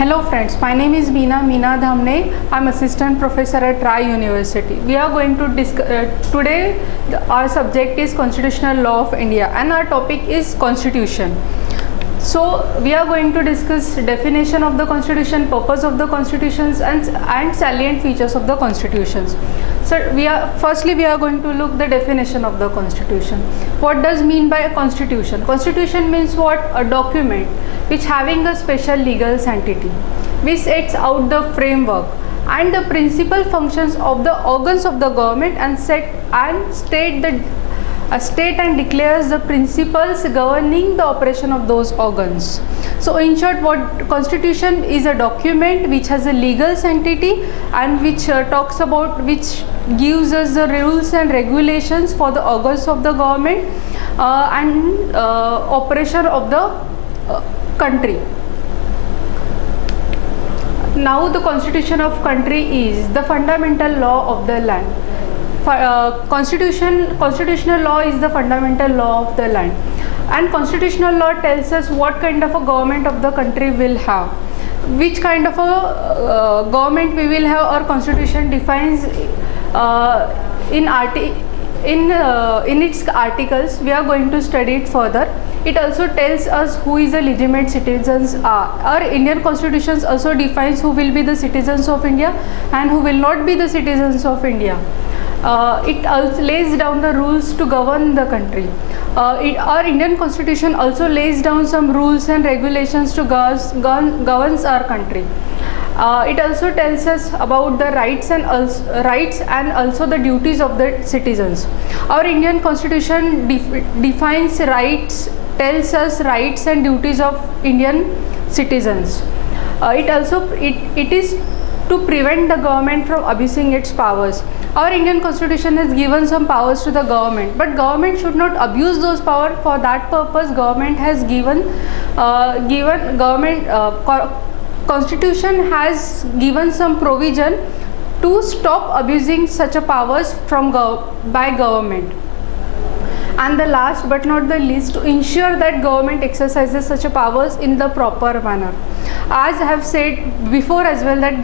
Hello friends, my name is Meena Dhamne. I am assistant professor at Rai University. We are going to discuss today. Our subject is constitutional law of India and our topic is constitution. So we are going to discuss definition of the constitution, purpose of the constitutions and salient features of the constitutions. So firstly we are going to look the definition of the constitution. What does mean by a constitution? Constitution means what? A document which having a special legal sanctity, which sets out the framework and the principal functions of the organs of the government and state and declares the principles governing the operation of those organs. So in short, what constitution is a document which has a legal sanctity and which which gives us the rules and regulations for the organs of the government and operation of the country. Now the constitution of country is the fundamental law of the land. Constitutional law is the fundamental law of the land, and constitutional law tells us what kind of a government of the country will have, which kind of a government we will have. Our constitution defines in its articles. We are going to study it further. It also tells us who is the legitimate citizens are. Our Indian constitutions also defines who will be the citizens of India and who will not be the citizens of India. It also lays down the rules to govern the country. Our Indian constitution also lays down some rules and regulations to governs our country. It also tells us about the rights and also the duties of the citizens. Our Indian constitution defines rights, tells us rights and duties of Indian citizens. It is to prevent the government from abusing its powers. Our Indian constitution has given some powers to the government, but government should not abuse those powers. For that purpose, government has constitution has given some provision to stop abusing such a powers by government. And the last but not the least, to ensure that government exercises such a powers in the proper manner. As I have said before as well, that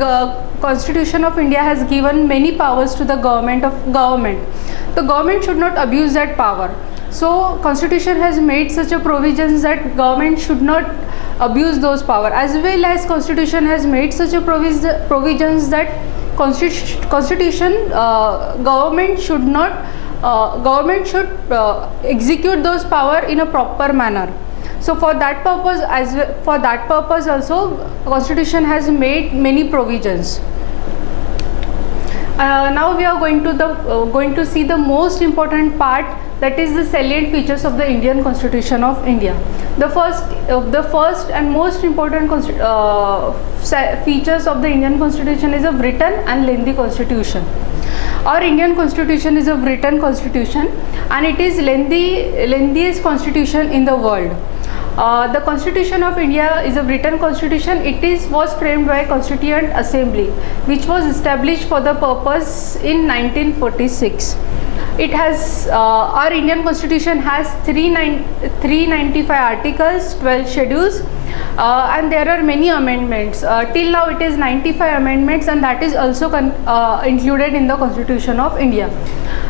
Constitution of India has given many powers to the government. The government should not abuse that power. So Constitution has made such a provisions that government should not abuse those power, as well as Constitution has made such a provisions that government should execute those power in a proper manner. So for that purpose also Constitution has made many provisions. Now we are going to see the most important part, that is the salient features of the Indian Constitution of India. The first and most important features of the Indian Constitution is a written and lengthy constitution. Our Indian Constitution is a written constitution and it is lengthiest constitution in the world. The Constitution of India is a written constitution. It was framed by Constituent Assembly, which was established for the purpose in 1946. It has our Indian Constitution has 395 articles, 12 schedules, and there are many amendments. Till now it is 95 amendments, and that is also included in the Constitution of India.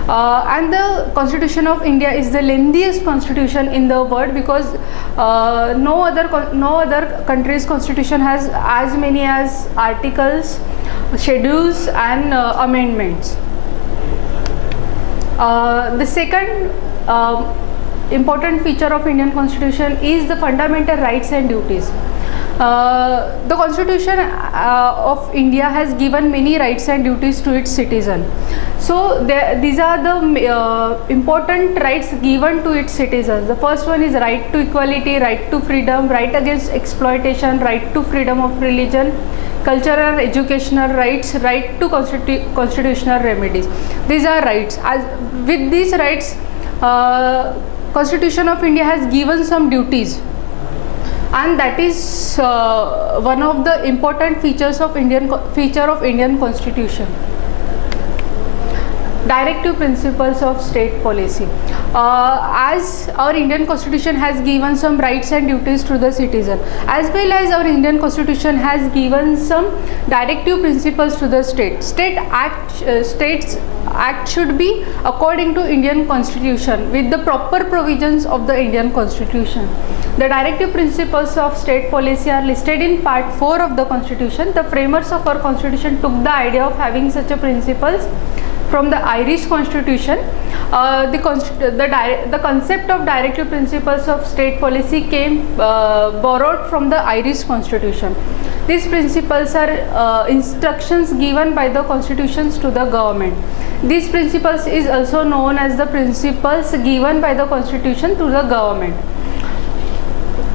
And the Constitution of India is the lengthiest constitution in the world, because no other country's constitution has as many as articles, schedules and amendments. The second important feature of Indian Constitution is the fundamental rights and duties. The Constitution of India has given many rights and duties to its citizen. So these are the important rights given to its citizens. The first one is right to equality, right to freedom, right against exploitation, right to freedom of religion, cultural, educational rights, right to constitutional remedies. These are rights. With these rights, Constitution of India has given some duties, and that is one of the important features of Indian Constitution. Directive principles of state policy. as our Indian Constitution has given some rights and duties to the citizen, as well as our Indian Constitution has given some directive principles to the state. States Act should be according to Indian Constitution with the proper provisions of the Indian Constitution. The directive principles of state policy are listed in Part 4 of the Constitution. The framers of our Constitution took the idea of having such a principles from the Irish Constitution. The concept of directive principles of state policy came borrowed from the Irish Constitution. These principles are instructions given by the constitutions to the government. These principles is also known as the principles given by the Constitution to the government.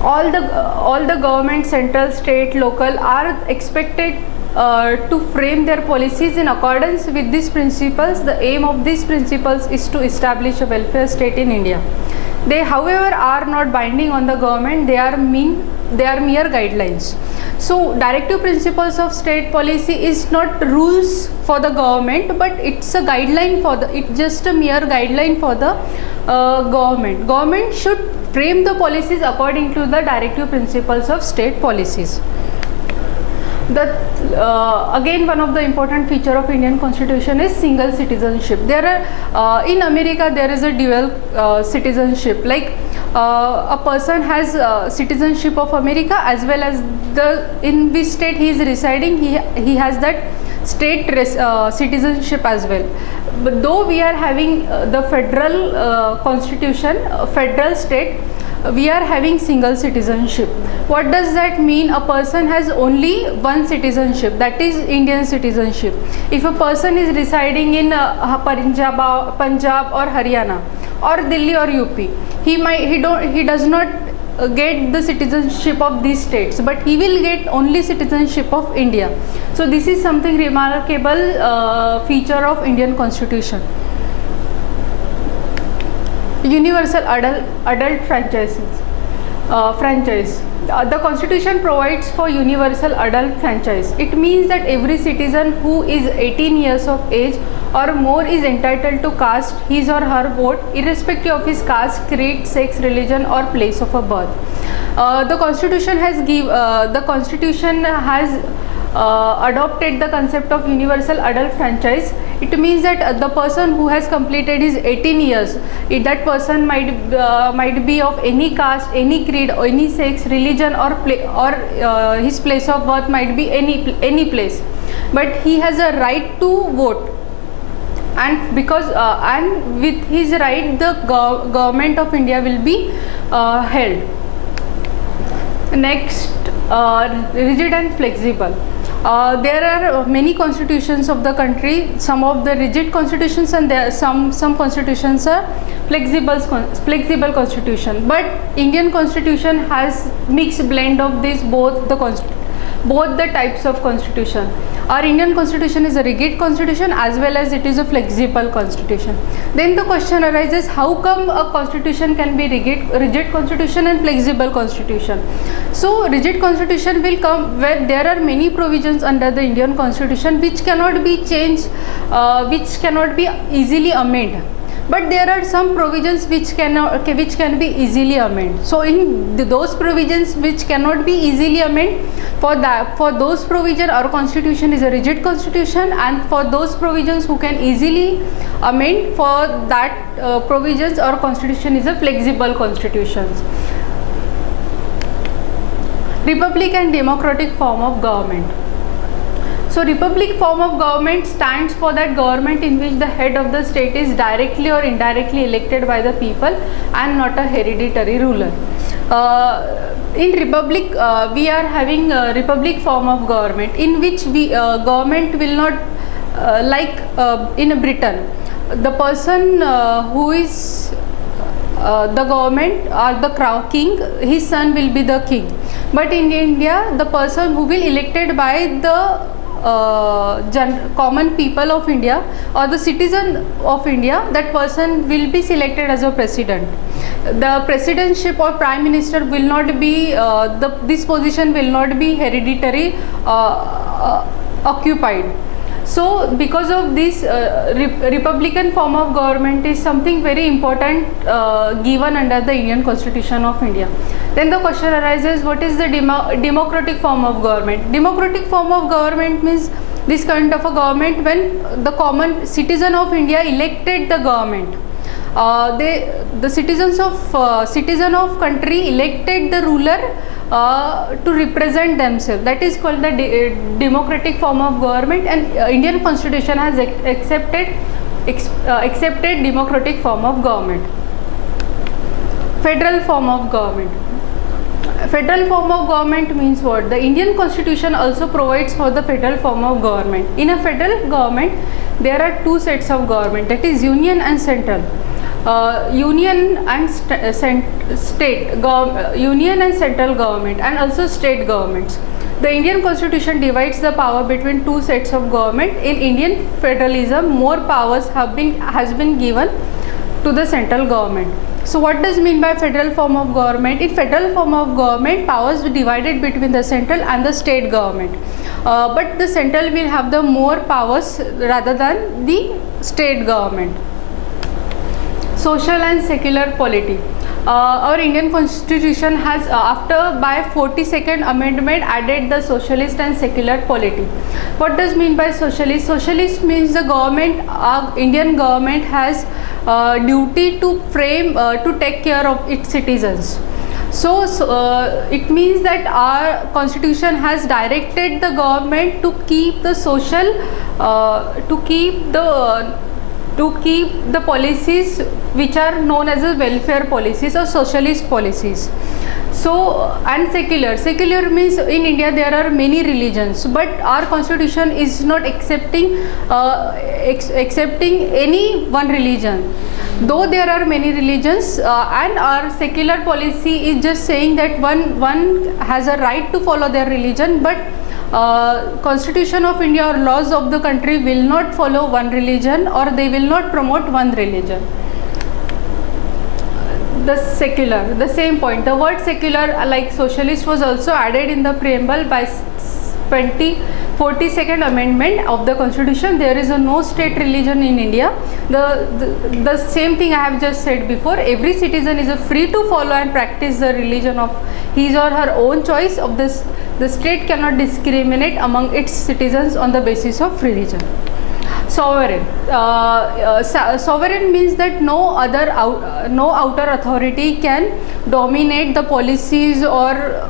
All the government, central, state, local, are expected to frame their policies in accordance with these principles. The aim of these principles is to establish a welfare state in India. They, however, are not binding on the government. They are mere guidelines. So directive principles of state policy is not rules for the government, but it's a guideline for it's just a mere guideline for the government. Government should frame the policies according to the directive principles of state policies. Again, one of the important feature of Indian Constitution is single citizenship. There are in America there is a dual citizenship, like a person has citizenship of America as well as in which state he is residing, he has that state citizenship as well. But though we are having the federal constitution, federal state, we are having single citizenship. What does that mean? A person has only one citizenship, that is Indian citizenship. If a person is residing in Punjab or Haryana or Delhi or UP, he does not get the citizenship of these states, but he will get only citizenship of India. So this is something remarkable feature of Indian Constitution. Universal adult franchise. The Constitution provides for universal adult franchise. It means that every citizen who is 18 years of age or more is entitled to cast his or her vote, irrespective of his caste, creed, sex, religion, or place of a birth. The Constitution has adopted the concept of universal adult franchise. It means that the person who has completed his 18 years, that person might be of any caste, any creed, or any sex, religion, or his place of birth might be any place, but he has a right to vote. And and with his right, the government of India will be held. Next, rigid and flexible. There are many constitutions of the country. Some of the rigid constitutions, and there some constitutions are flexible constitution. But Indian Constitution has mixed blend of these both the types of constitution. Our Indian Constitution is a rigid constitution as well as it is a flexible constitution. Then the question arises, how come a constitution can be rigid constitution and flexible constitution? So rigid constitution will come where there are many provisions under the Indian Constitution which cannot be changed, which cannot be easily amended. But there are some provisions which can be easily amended. So in those provisions which cannot be easily amended, for those provisions our constitution is a rigid constitution, and for those provisions who can easily amend, for that provisions our constitution is a flexible constitution. Republic and democratic form of government. So republic form of government stands for that government in which the head of the state is directly or indirectly elected by the people and not a hereditary ruler. In republic, we are having a republic form of government in which government will not like in Britain, the person who is the government or the king, his son will be the king. But in India, the person who will elected by the common people of India or the citizen of India, that person will be selected as a president. The presidentship or prime minister will not be this position will not be hereditary occupied. So because of this, republican form of government is something very important given under the Indian Constitution of India. Then the question arises, what is the democratic form of government? Democratic form of government means this kind of a government when the common citizen of India elected the government. The citizen of country elected the ruler to represent themselves. That is called the democratic form of government, and Indian Constitution has accepted democratic form of government. Federal form of government. Federal form of government means what? The Indian Constitution also provides for the federal form of government. In a federal government, there are two sets of government, that is union and central. Union and union and central government, and also state governments. The Indian Constitution divides the power between two sets of government. In Indian federalism, more powers has been given to the central government. So what does mean by federal form of government? In federal form of government, powers are divided between the central and the state government. But the central will have the more powers rather than the state government. Social and secular polity. Our Indian Constitution has by 42nd amendment added the socialist and secular polity. What does mean by socialist? Socialist means the government, Indian government has duty to take care of its citizens. So it means that our constitution has directed the government to keep the social, to keep the policies which are known as the welfare policies or socialist policies. So, and secular means in India there are many religions, but our constitution is not accepting any one religion. Though there are many religions, and our secular policy is just saying that one has a right to follow their religion, but Constitution of India or laws of the country will not follow one religion, or they will not promote one religion. The secular, the same point. The word secular, like socialist, was also added in the preamble by 42nd amendment of the Constitution. There is no state religion in India. The same thing I have just said before. Every citizen is free to follow and practice the religion of his or her own choice of this. The state cannot discriminate among its citizens on the basis of religion. Sovereign. Sovereign means that no outer authority can dominate the policies or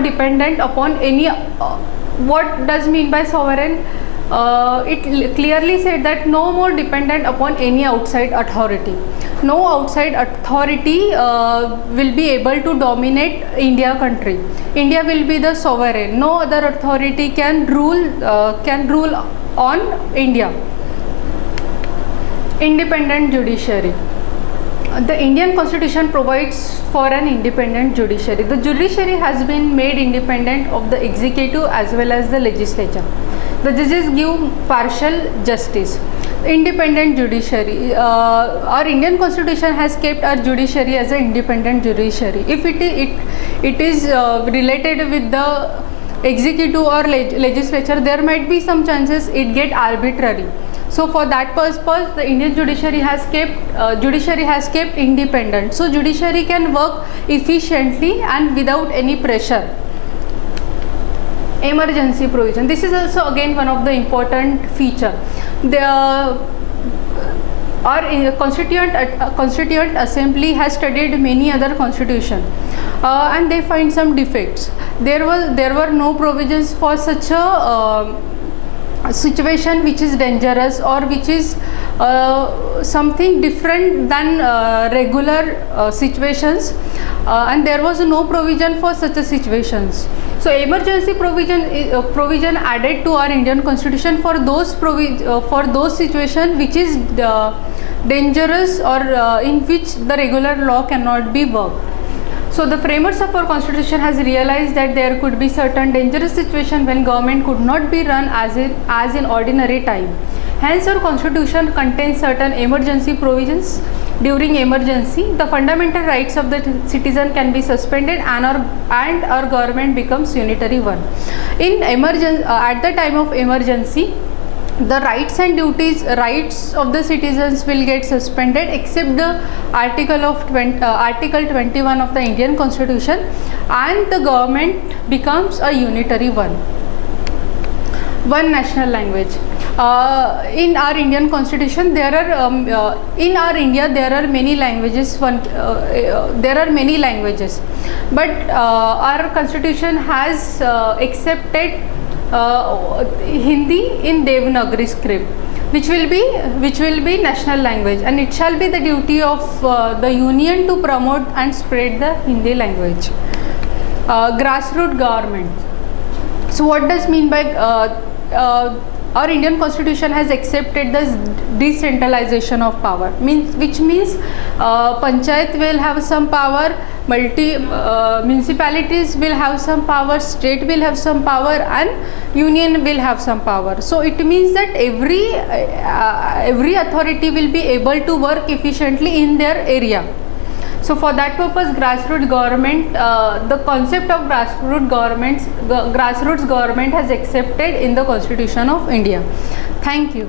dependent upon any. What does mean by sovereign? It clearly said that no more dependent upon any outside authority. No outside authority will be able to dominate India country. India will be the sovereign. No other authority can rule on India. Independent judiciary. The Indian Constitution provides for an independent judiciary. The judiciary has been made independent of the executive as well as the legislature. The judges give partial justice. Independent judiciary. Our Indian Constitution has kept our judiciary as an independent judiciary. If it is related with the executive or legislature, there might be some chances it get arbitrary. So for that purpose, the Indian judiciary has kept independent. So judiciary can work efficiently and without any pressure. Emergency provision. This is also again one of the important feature. Our Constituent Assembly has studied many other constitutions and they find some defects. There were no provisions for such a situation which is dangerous or which is something different than regular situations, and there was no provision for such a situations. So emergency provision added to our Indian Constitution for those situations which is dangerous or in which the regular law cannot be worked. So the framers of our Constitution has realized that there could be certain dangerous situation when government could not be run as in ordinary time. Hence our Constitution contains certain emergency provisions during emergency, the fundamental rights of the citizen can be suspended and our government becomes unitary one. In at the time of emergency, the rights and rights of the citizens will get suspended except the Article 21 of the Indian Constitution, and the government becomes a unitary one national language. In our Indian Constitution, there are in our India there are many languages. There are many languages, but our Constitution has accepted Hindi in Devanagari script, which will be national language, and it shall be the duty of the Union to promote and spread the Hindi language. Grassroots government. So what does mean by our Indian Constitution has accepted the decentralization of power, which means panchayat will have some power, municipalities will have some power, state will have some power, and union will have some power. So it means that every authority will be able to work efficiently in their area. So for that purpose, grassroots government, the concept of grassroots government has accepted in the Constitution of India. Thank you.